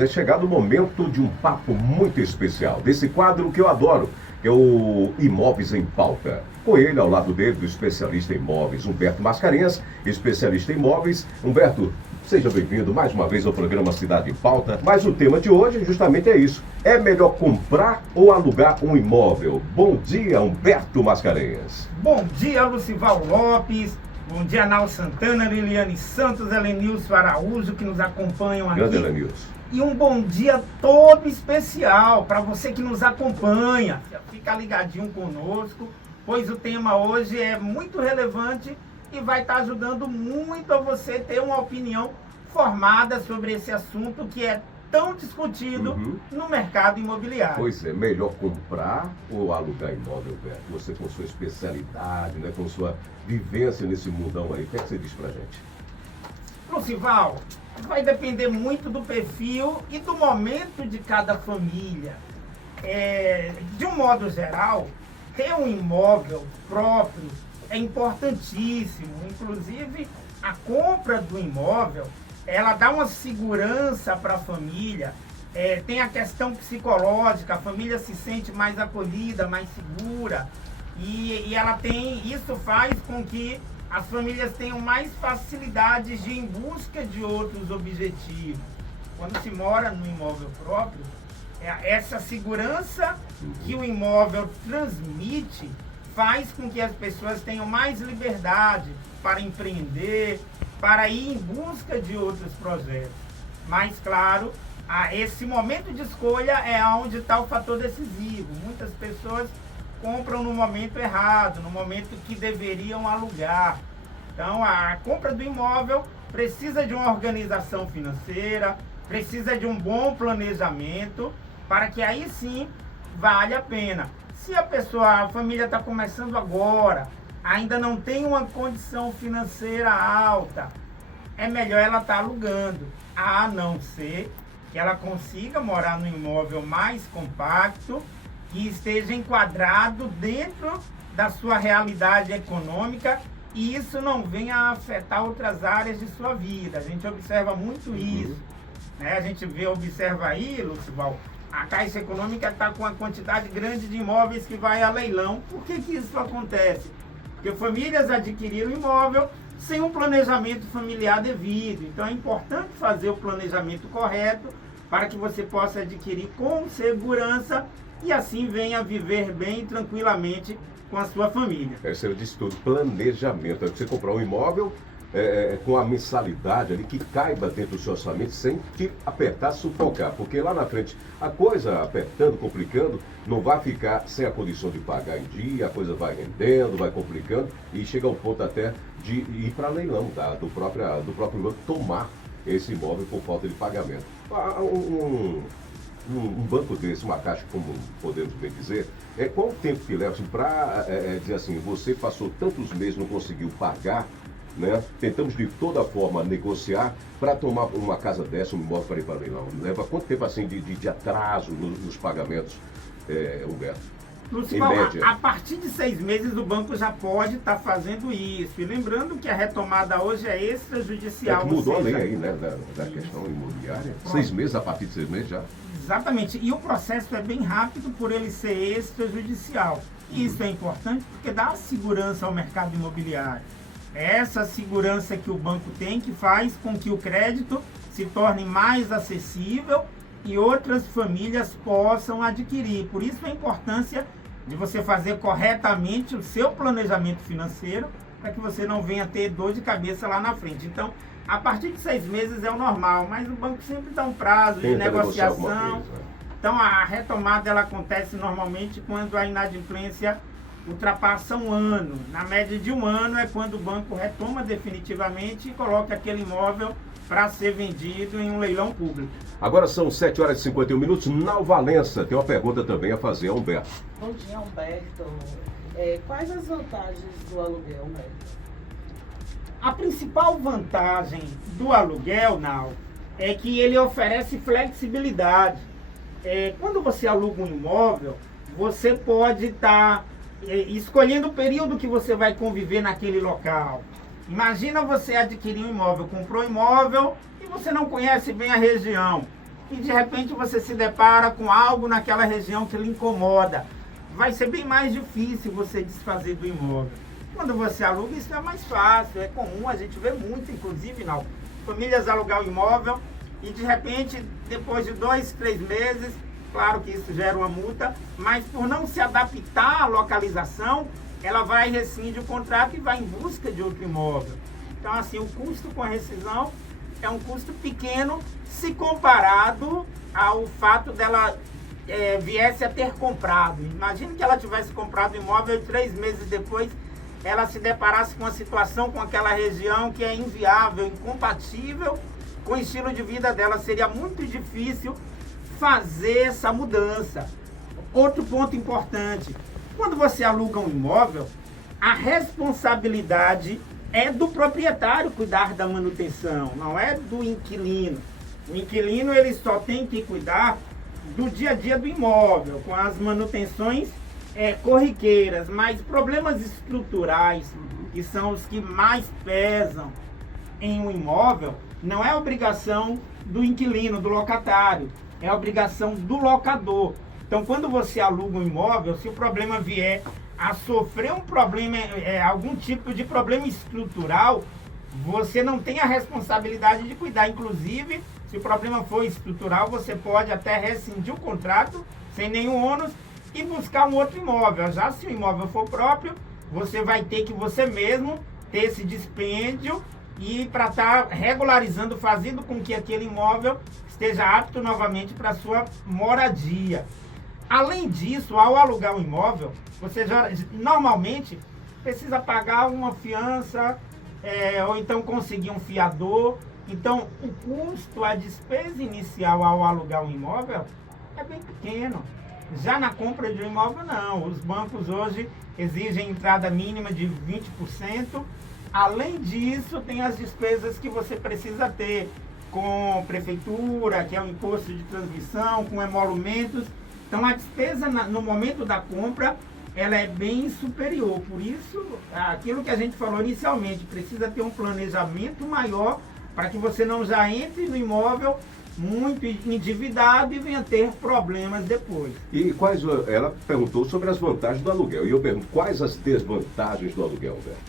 É chegado o momento de um papo muito especial, desse quadro que eu adoro, que é o Imóveis em Pauta. Com ele, ao lado dele, do especialista em imóveis, Humberto Mascarenhas, especialista em imóveis. Humberto, seja bem-vindo mais uma vez ao programa Cidade em Pauta. Mas o tema de hoje justamente é isso. É melhor comprar ou alugar um imóvel? Bom dia, Humberto Mascarenhas. Bom dia, Lucival Lopes. Bom dia, Nau Santana, Liliane Santos, Helenilson Araújo, que nos acompanham aqui. Grande Helenilson. E um bom dia todo especial para você que nos acompanha. Fica ligadinho conosco, pois o tema hoje é muito relevante e vai estar ajudando muito a você ter uma opinião formada sobre esse assunto que é tão discutido no mercado imobiliário. Pois é, melhor comprar ou alugar imóvel, Humberto? Você com sua especialidade, né, com sua vivência nesse mundão aí, o que é que você diz pra gente? Lucival, vai depender muito do perfil e do momento de cada família. De um modo geral, ter um imóvel próprio é importantíssimo. Inclusive, a compra do imóvel, ela dá uma segurança para a família. Tem a questão psicológica, a família se sente mais acolhida, mais segura. E ela isso faz com que as famílias tenham mais facilidades de ir em busca de outros objetivos. Quando se mora no imóvel próprio, essa segurança que o imóvel transmite faz com que as pessoas tenham mais liberdade para empreender, para ir em busca de outros projetos. Mas, claro, esse momento de escolha é onde está o fator decisivo. Muitas pessoas compram no momento errado, no momento que deveriam alugar. Então, a compra do imóvel precisa de uma organização financeira, precisa de um bom planejamento, para que aí sim vale a pena. Se a família está começando agora, ainda não tem uma condição financeira alta, é melhor ela estar alugando, a não ser que ela consiga morar no imóvel mais compacto e esteja enquadrado dentro da sua realidade econômica e isso não venha a afetar outras áreas de sua vida. A gente observa muito isso, né? A gente observa aí, Lucival, a Caixa Econômica está com uma quantidade grande de imóveis que vai a leilão. Por que isso acontece? Porque famílias adquiriram imóvel sem um planejamento familiar devido. Então é importante fazer o planejamento correto para que você possa adquirir com segurança e assim venha viver bem e tranquilamente com a sua família. Você disse tudo, planejamento. É você comprar um imóvel com a mensalidade ali que caiba dentro do seu orçamento sem te apertar, sufocar. Porque lá na frente, a coisa apertando, complicando, não vai ficar sem a condição de pagar em dia, a coisa vai rendendo, vai complicando e chega ao ponto até de ir para leilão do próprio banco tomar esse imóvel por falta de pagamento. Um banco desse, uma caixa, como podemos bem dizer, qual o tempo que leva para dizer assim, você passou tantos meses, não conseguiu pagar, né? Tentamos de toda forma negociar para tomar uma casa dessa, um imóvel para ir para leilão. Leva quanto tempo assim de atraso nos pagamentos, Humberto? Lucival, a partir de 6 meses o banco já pode estar fazendo isso. E lembrando que a retomada hoje é extrajudicial. Mudou a lei aí, né, da questão imobiliária. 6 meses, a partir de 6 meses já. Exatamente. E o processo é bem rápido por ele ser extrajudicial. Isso é importante porque dá segurança ao mercado imobiliário. É essa segurança que o banco tem que faz com que o crédito se torne mais acessível e outras famílias possam adquirir. Por isso a importância de você fazer corretamente o seu planejamento financeiro para que você não venha ter dor de cabeça lá na frente. Então, a partir de 6 meses é o normal, mas o banco sempre dá um prazo de negociação. Então, a retomada ela acontece normalmente quando a inadimplência ultrapassa 1 ano. Na média de 1 ano é quando o banco retoma definitivamente e coloca aquele imóvel para ser vendido em um leilão público. Agora são 7h51. Nau Valença tem uma pergunta também a fazer a Humberto. Bom dia, Humberto. Quais as vantagens do aluguel, Humberto? A principal vantagem do aluguel, Nau, é que ele oferece flexibilidade. Quando você aluga um imóvel, você pode estar escolhendo o período que você vai conviver naquele local. Imagina você adquirir um imóvel, comprou um imóvel e você não conhece bem a região. e de repente você se depara com algo naquela região que lhe incomoda. Vai ser bem mais difícil você desfazer do imóvel. Quando você aluga, isso é mais fácil, é comum, a gente vê muito, inclusive, não. Famílias alugar o imóvel e de repente, depois de 2, 3 meses, claro que isso gera uma multa, mas por não se adaptar à localização, ela vai rescinde o contrato e vai em busca de outro imóvel. Então, assim, o custo com a rescisão é um custo pequeno se comparado ao fato dela viesse a ter comprado. Imagine que ela tivesse comprado o imóvel e 3 meses depois ela se deparasse com uma situação com aquela região que é inviável, incompatível com o estilo de vida dela. Seria muito difícil fazer essa mudança. Outro ponto importante, quando você aluga um imóvel, a responsabilidade é do proprietário cuidar da manutenção, não é do inquilino. O inquilino ele só tem que cuidar do dia a dia do imóvel, com as manutenções corriqueiras, mas problemas estruturais, que são os que mais pesam em um imóvel, não é obrigação do inquilino, do locatário, é obrigação do locador. Então, quando você aluga um imóvel, se o problema vier a sofrer um problema, algum tipo de problema estrutural, você não tem a responsabilidade de cuidar. Inclusive, se o problema for estrutural, você pode até rescindir o contrato sem nenhum ônus e buscar um outro imóvel. Já se o imóvel for próprio, você vai ter que você mesmo ter esse dispêndio e para estar regularizando, fazendo com que aquele imóvel esteja apto novamente para sua moradia. Além disso, ao alugar um imóvel, você já normalmente precisa pagar uma fiança ou então conseguir um fiador. Então, o custo, a despesa inicial ao alugar um imóvel é bem pequeno. Já na compra de um imóvel, não. Os bancos hoje exigem entrada mínima de 20%. Além disso, tem as despesas que você precisa ter com prefeitura, que é o imposto de transmissão, com emolumentos. Então, a despesa no momento da compra, ela é bem superior. Por isso, aquilo que a gente falou inicialmente, precisa ter um planejamento maior para que você não já entre no imóvel muito endividado e venha ter problemas depois. E ela perguntou sobre as vantagens do aluguel. E eu pergunto, quais as desvantagens do aluguel, Humberto?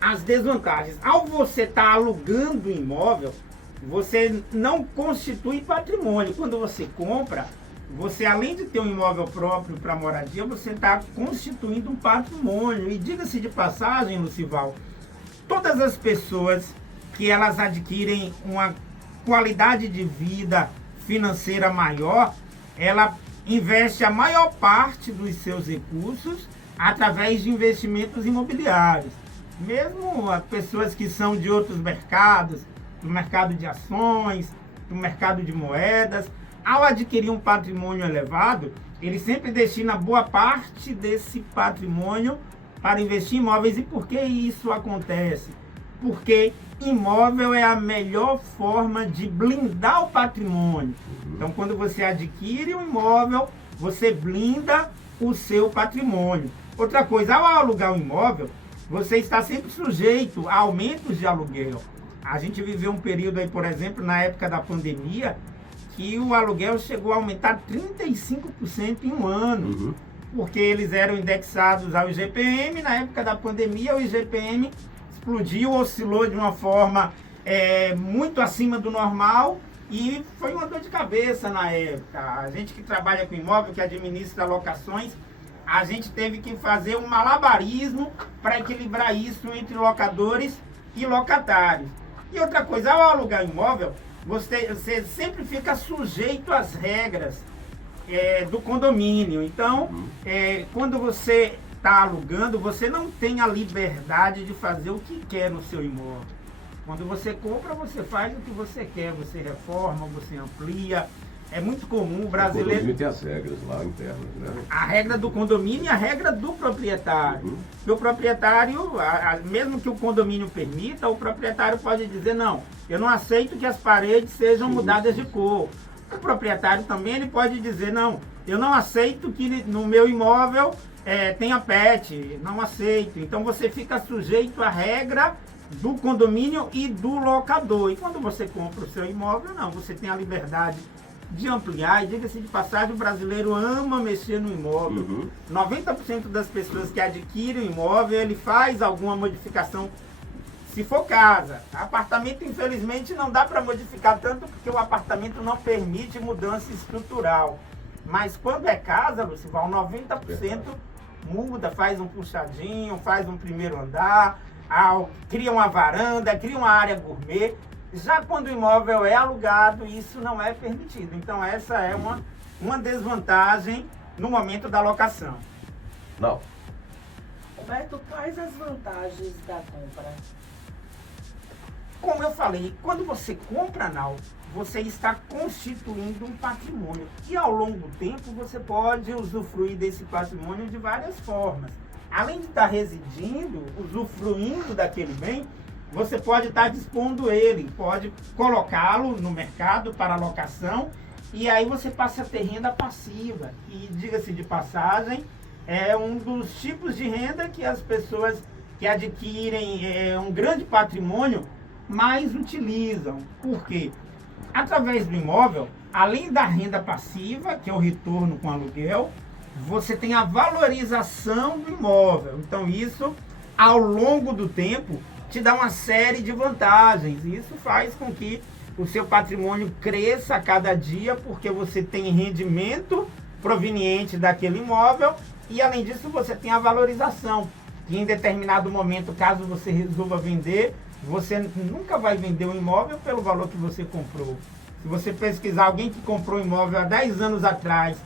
As desvantagens. Ao você estar alugando o imóvel, você não constitui patrimônio. Quando você compra, você além de ter um imóvel próprio para moradia, você está constituindo um patrimônio. E diga-se de passagem, Lucival, todas as pessoas que elas adquirem uma qualidade de vida financeira maior, ela investe a maior parte dos seus recursos através de investimentos imobiliários. Mesmo as pessoas que são de outros mercados, do mercado de ações, do mercado de moedas, ao adquirir um patrimônio elevado, ele sempre destina boa parte desse patrimônio para investir em imóveis. E por que isso acontece? Porque imóvel é a melhor forma de blindar o patrimônio. Então, quando você adquire um imóvel, você blinda o seu patrimônio. Outra coisa, ao alugar um imóvel, você está sempre sujeito a aumentos de aluguel. A gente viveu um período aí, por exemplo, na época da pandemia, que o aluguel chegou a aumentar 35% em um ano, porque eles eram indexados ao IGPM. Na época da pandemia, o IGPM explodiu, oscilou de uma forma muito acima do normal e foi uma dor de cabeça na época. A gente que trabalha com imóvel, que administra locações, a gente teve que fazer um malabarismo para equilibrar isso entre locadores e locatários. E outra coisa, ao alugar imóvel, você sempre fica sujeito às regras do condomínio. Então, quando você está alugando, você não tem a liberdade de fazer o que quer no seu imóvel. Quando você compra, você faz o que você quer, você reforma, você amplia. É muito comum o brasileiro... O condomínio tem as regras lá internas, né? A regra do condomínio e a regra do proprietário. E o proprietário, mesmo que o condomínio permita, o proprietário pode dizer, não, eu não aceito que as paredes sejam mudadas de cor. O proprietário também ele pode dizer, não, eu não aceito que no meu imóvel tenha pet, não aceito. Então você fica sujeito à regra do condomínio e do locador. E quando você compra o seu imóvel, não, você tem a liberdade de ampliar, e diga-se de passagem, o brasileiro ama mexer no imóvel. Uhum. 90% das pessoas que adquirem o imóvel, ele faz alguma modificação, se for casa. Apartamento, infelizmente, não dá para modificar tanto, porque o apartamento não permite mudança estrutural. Mas quando é casa, Lucival, 90% muda, faz um puxadinho, faz um primeiro andar, cria uma varanda, cria uma área gourmet. Já quando o imóvel é alugado, isso não é permitido. Então essa é uma desvantagem no momento da locação. Não. Roberto, quais as vantagens da compra? Como eu falei, quando você compra, Nau, você está constituindo um patrimônio. E ao longo do tempo você pode usufruir desse patrimônio de várias formas. Além de estar residindo, usufruindo daquele bem, você pode estar dispondo ele, pode colocá-lo no mercado para locação, e aí você passa a ter renda passiva. E diga-se de passagem, é um dos tipos de renda que as pessoas que adquirem um grande patrimônio mais utilizam. Por quê? Através do imóvel, além da renda passiva, que é o retorno com aluguel, você tem a valorização do imóvel. Então isso, ao longo do tempo, te dá uma série de vantagens. Isso faz com que o seu patrimônio cresça a cada dia, porque você tem rendimento proveniente daquele imóvel e, além disso, você tem a valorização. Que em determinado momento, caso você resolva vender, você nunca vai vender o imóvel pelo valor que você comprou. Se você pesquisar alguém que comprou o imóvel há 10 anos atrás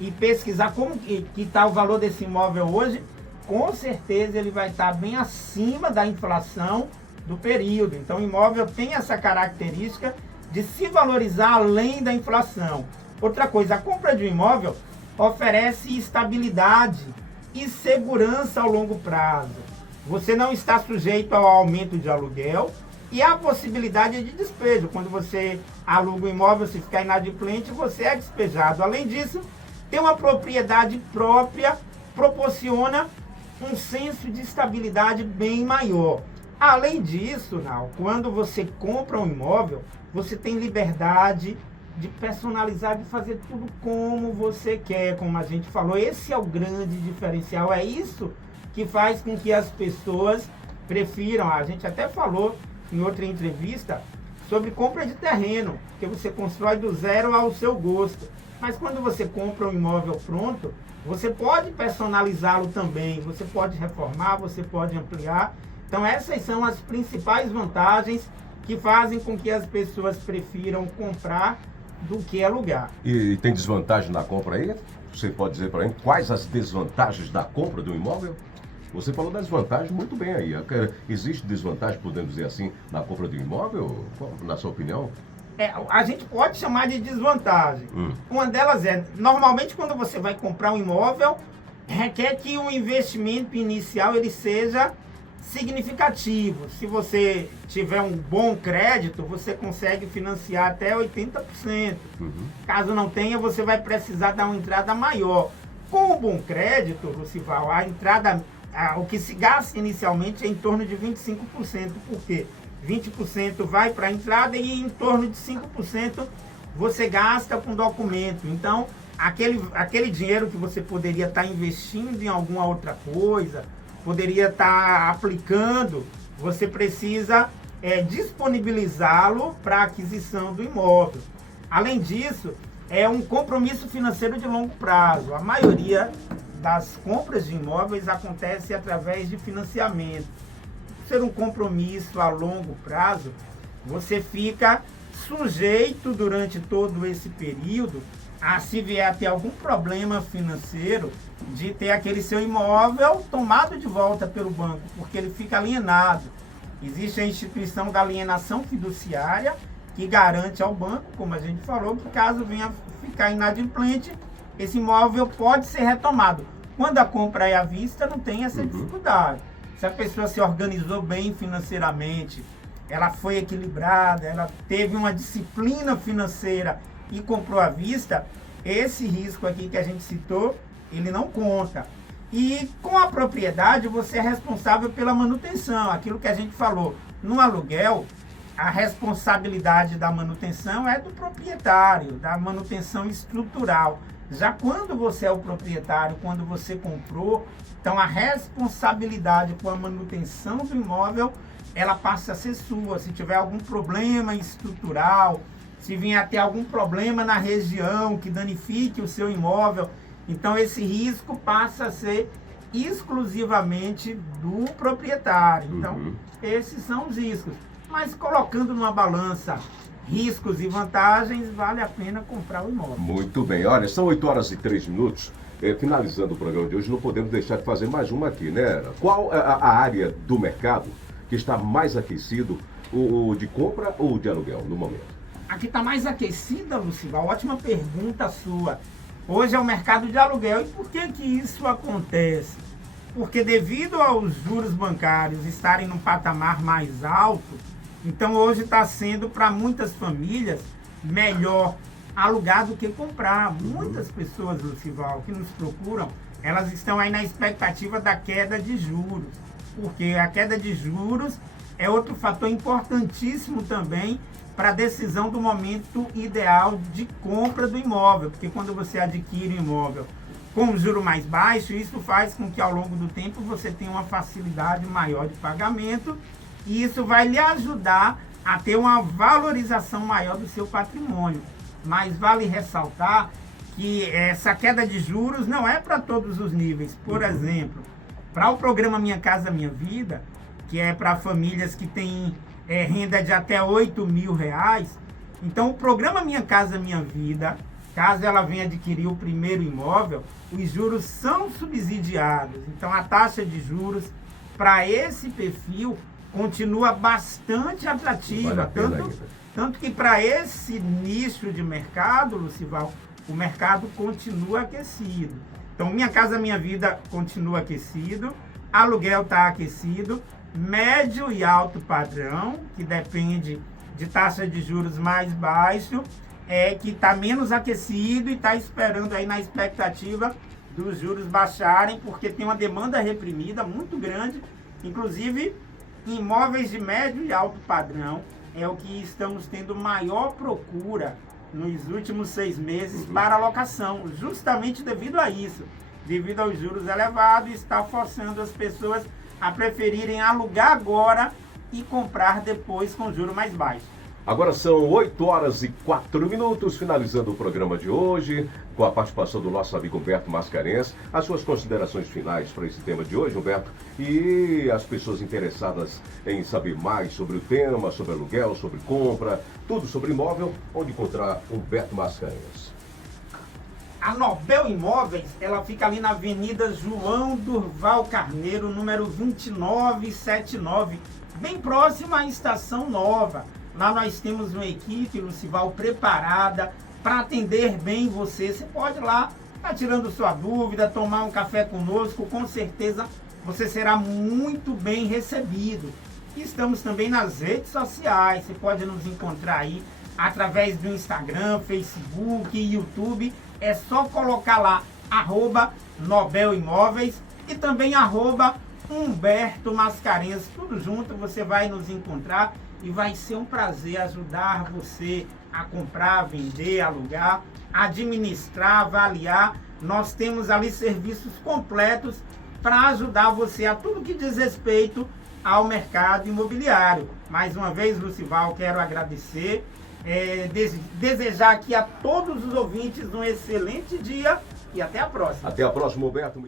e pesquisar como que está o valor desse imóvel hoje, com certeza ele vai estar bem acima da inflação do período. Então o imóvel tem essa característica de se valorizar além da inflação. Outra coisa, a compra de um imóvel oferece estabilidade e segurança ao longo prazo. Você não está sujeito ao aumento de aluguel e à possibilidade de despejo. Quando você aluga um imóvel, se ficar inadimplente, você é despejado. Além disso, ter uma propriedade própria proporciona um senso de estabilidade bem maior. Além disso, Nau, quando você compra um imóvel, você tem liberdade de personalizar, de fazer tudo como você quer, como a gente falou. Esse é o grande diferencial, é isso que faz com que as pessoas prefiram. A gente até falou em outra entrevista sobre compra de terreno, que você constrói do zero ao seu gosto. Mas quando você compra um imóvel pronto, você pode personalizá-lo também, você pode reformar, você pode ampliar. Então essas são as principais vantagens que fazem com que as pessoas prefiram comprar do que alugar. E tem desvantagem na compra aí? Você pode dizer para mim quais as desvantagens da compra do imóvel? Você falou das vantagens muito bem aí. Existe desvantagem, podemos dizer assim, na compra do imóvel, na sua opinião? A gente pode chamar de desvantagem. Uma delas normalmente quando você vai comprar um imóvel, requer que o investimento inicial ele seja significativo. Se você tiver um bom crédito, você consegue financiar até 80%. Caso não tenha, você vai precisar dar uma entrada maior. Com o bom crédito, Lucival, a entrada, o que se gasta inicialmente é em torno de 25%. Por quê? 20% vai para a entrada e em torno de 5% você gasta com documento. Então, aquele dinheiro que você poderia estar investindo em alguma outra coisa, poderia estar aplicando, você precisa disponibilizá-lo para a aquisição do imóvel. Além disso, é um compromisso financeiro de longo prazo. A maioria das compras de imóveis acontece através de financiamento. Ser um compromisso a longo prazo, você fica sujeito durante todo esse período a, se vier a ter algum problema financeiro, de ter aquele seu imóvel tomado de volta pelo banco, porque ele fica alienado. Existe a instituição da alienação fiduciária, que garante ao banco, como a gente falou, que caso venha ficar inadimplente, esse imóvel pode ser retomado. Quando a compra é à vista, não tem essa dificuldade. Se a pessoa se organizou bem financeiramente, ela foi equilibrada, ela teve uma disciplina financeira e comprou à vista, esse risco aqui que a gente citou, ele não conta. E com a propriedade, você é responsável pela manutenção, aquilo que a gente falou. No aluguel, a responsabilidade da manutenção é do proprietário, da manutenção estrutural. Já quando você é o proprietário, quando você comprou, então a responsabilidade com a manutenção do imóvel, ela passa a ser sua. Se tiver algum problema estrutural, se vier a ter algum problema na região que danifique o seu imóvel, então esse risco passa a ser exclusivamente do proprietário. Então, esses são os riscos. Mas colocando numa balança riscos e vantagens, vale a pena comprar o imóvel. Muito bem. Olha, são 8h03. Finalizando o programa de hoje, não podemos deixar de fazer mais uma aqui, né? Qual a área do mercado que está mais aquecido, o de compra ou de aluguel, no momento? Aqui está mais aquecida, Lucival. Ótima pergunta sua. Hoje é o mercado de aluguel. E por que isso acontece? Porque devido aos juros bancários estarem num patamar mais alto, então hoje está sendo para muitas famílias melhor alugar do que comprar. Muitas pessoas, Lucival, que nos procuram, elas estão aí na expectativa da queda de juros. Porque a queda de juros é outro fator importantíssimo também para a decisão do momento ideal de compra do imóvel. Porque quando você adquire um imóvel com um juro mais baixo, isso faz com que ao longo do tempo você tenha uma facilidade maior de pagamento e isso vai lhe ajudar a ter uma valorização maior do seu patrimônio. Mas vale ressaltar que essa queda de juros não é para todos os níveis. Por exemplo, para o programa Minha Casa Minha Vida, que é para famílias que têm renda de até R$8.000, então o programa Minha Casa Minha Vida, caso ela venha adquirir o primeiro imóvel, os juros são subsidiados. Então a taxa de juros para esse perfil continua bastante atrativa. Tanto que para esse nicho de mercado, Lucival, o mercado continua aquecido. Então Minha Casa Minha Vida continua aquecido, aluguel está aquecido, médio e alto padrão, que depende de taxa de juros mais baixo, que está menos aquecido e está esperando aí na expectativa dos juros baixarem, porque tem uma demanda reprimida muito grande, inclusive imóveis de médio e alto padrão é o que estamos tendo maior procura nos últimos 6 meses para locação, justamente devido a isso, devido aos juros elevados, está forçando as pessoas a preferirem alugar agora e comprar depois com juro mais baixo. Agora são 8h04, finalizando o programa de hoje, com a participação do nosso amigo Humberto Mascarenhas. As suas considerações finais para esse tema de hoje, Humberto, e as pessoas interessadas em saber mais sobre o tema, sobre aluguel, sobre compra, tudo sobre imóvel, onde encontrar Humberto Mascarenhas. A Nobel Imóveis, ela fica ali na Avenida João Durval Carneiro, número 2979, bem próxima à Estação Nova. Lá nós temos uma equipe, Lucival, preparada para atender bem você. Você pode ir lá, tá tirando sua dúvida, tomar um café conosco, com certeza você será muito bem recebido. E estamos também nas redes sociais, você pode nos encontrar aí através do Instagram, Facebook, YouTube. É só colocar lá, @Nobel Imóveis e também @Humberto Mascarenhas. Tudo junto, você vai nos encontrar e vai ser um prazer ajudar você a comprar, vender, alugar, administrar, avaliar. Nós temos ali serviços completos para ajudar você a tudo que diz respeito ao mercado imobiliário. Mais uma vez, Lucival, quero agradecer, desejar aqui a todos os ouvintes um excelente dia e até a próxima. Até a próxima, Humberto.